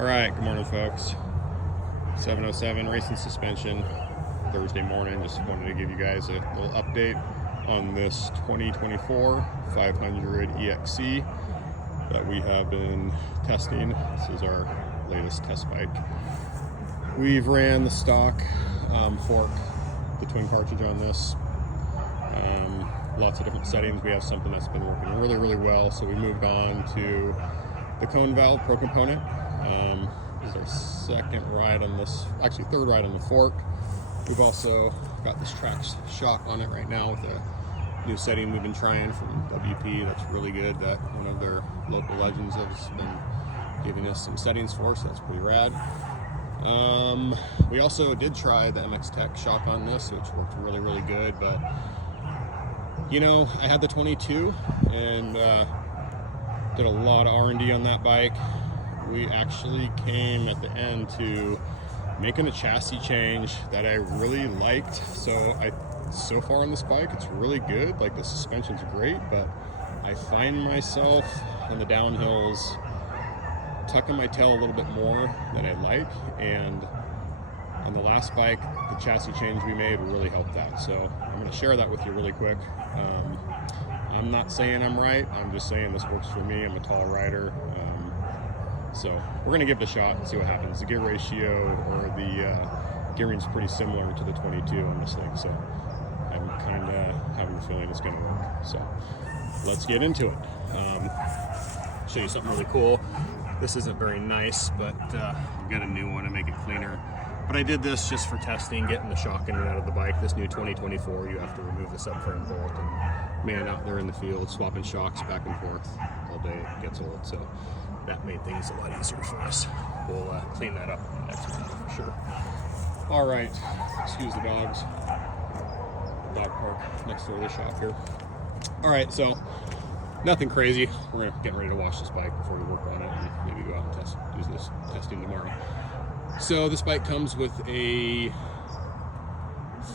All right, good morning, folks. 707 Racing Suspension, Thursday morning. Just wanted to give you guys a little update on this 2024 500 EXC that we have been testing. This is our latest test bike. We've ran the stock fork, the twin cartridge on this. Lots of different settings. We have something that's been working really, really well. So we moved on to the cone valve pro component. This is our second ride on this, actually third ride on the fork. We've also got this track shock on it right now with a new setting we've been trying from WP. That's really good, that one of their local legends has been giving us some settings for, so that's pretty rad. We also did try the MX Tech shock on this, which worked really, really good, but you know, I had the 22 and did a lot of R&D on that bike. We actually came at the end to making a chassis change that I really liked. So far on this bike, it's really good. Like, the suspension's great, but I find myself in the downhills tucking my tail a little bit more than I like. And on the last bike, the chassis change we made really helped that. So I'm going to share that with you really quick. I'm not saying I'm right. I'm just saying this works for me. I'm a tall rider. So we're going to give it a shot and see what happens. The gear ratio or the gearing's pretty similar to the 22 on this thing. So I'm kind of having the feeling it's going to work. So let's get into it. Show you something really cool. This isn't very nice, but I've got a new one to make it cleaner. But I did this just for testing, getting the shock in and out of the bike. This new 2024, you have to remove the subframe bolt, and man, out there in the field, swapping shocks back and forth all day, it gets old. So that made things a lot easier for us. We'll clean that up next week for sure. All right, excuse the dogs. Dog park next door to the shop here. All right, so nothing crazy. We're getting ready to wash this bike before we work on it and maybe go out and do this testing tomorrow. So this bike comes with a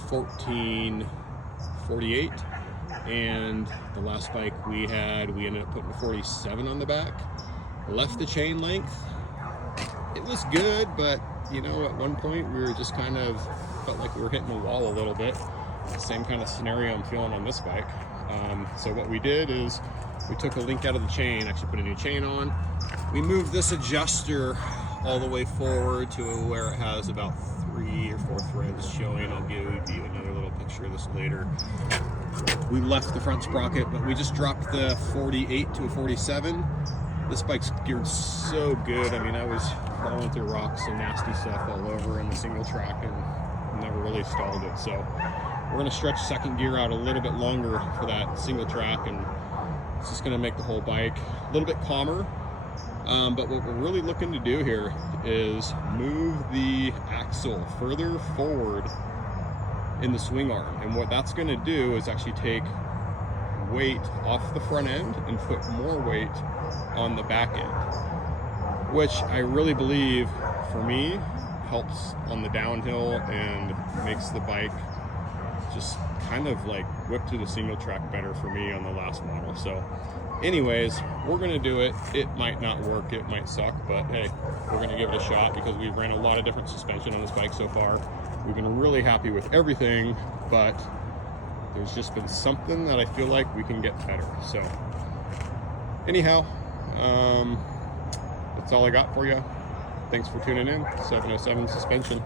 1448, and the last bike we had, we ended up putting a 47 on the back. Left the chain length. It was good, but you know, at one point we were just kind of felt like we were hitting the wall a little bit. Same kind of scenario I'm feeling on this bike. So what we did is we took a link out of the chain, actually put a new chain on. We moved this adjuster all the way forward to where it has about 3 or 4 threads showing. I'll give you another little picture of this later. We left the front sprocket, but we just dropped the 48 to a 47. This bike's geared so good. I mean, I was crawling through rocks and nasty stuff all over in the single track and never really stalled it. So we're gonna stretch second gear out a little bit longer for that single track, and it's just gonna make the whole bike a little bit calmer. But what we're really looking to do here is move the axle further forward in the swing arm. And what that's going to do is actually take weight off the front end and put more weight on the back end, which I really believe, for me, helps on the downhill and makes the bike just kind of like whip to the single track better for me on the last model. So anyways, we're gonna do it. It might not work, it might suck, but hey, we're gonna give it a shot because we've ran a lot of different suspension on this bike so far. We've been really happy with everything, but there's just been something that I feel like we can get better. So anyhow, that's all I got for you. Thanks for tuning in. 707 Suspension.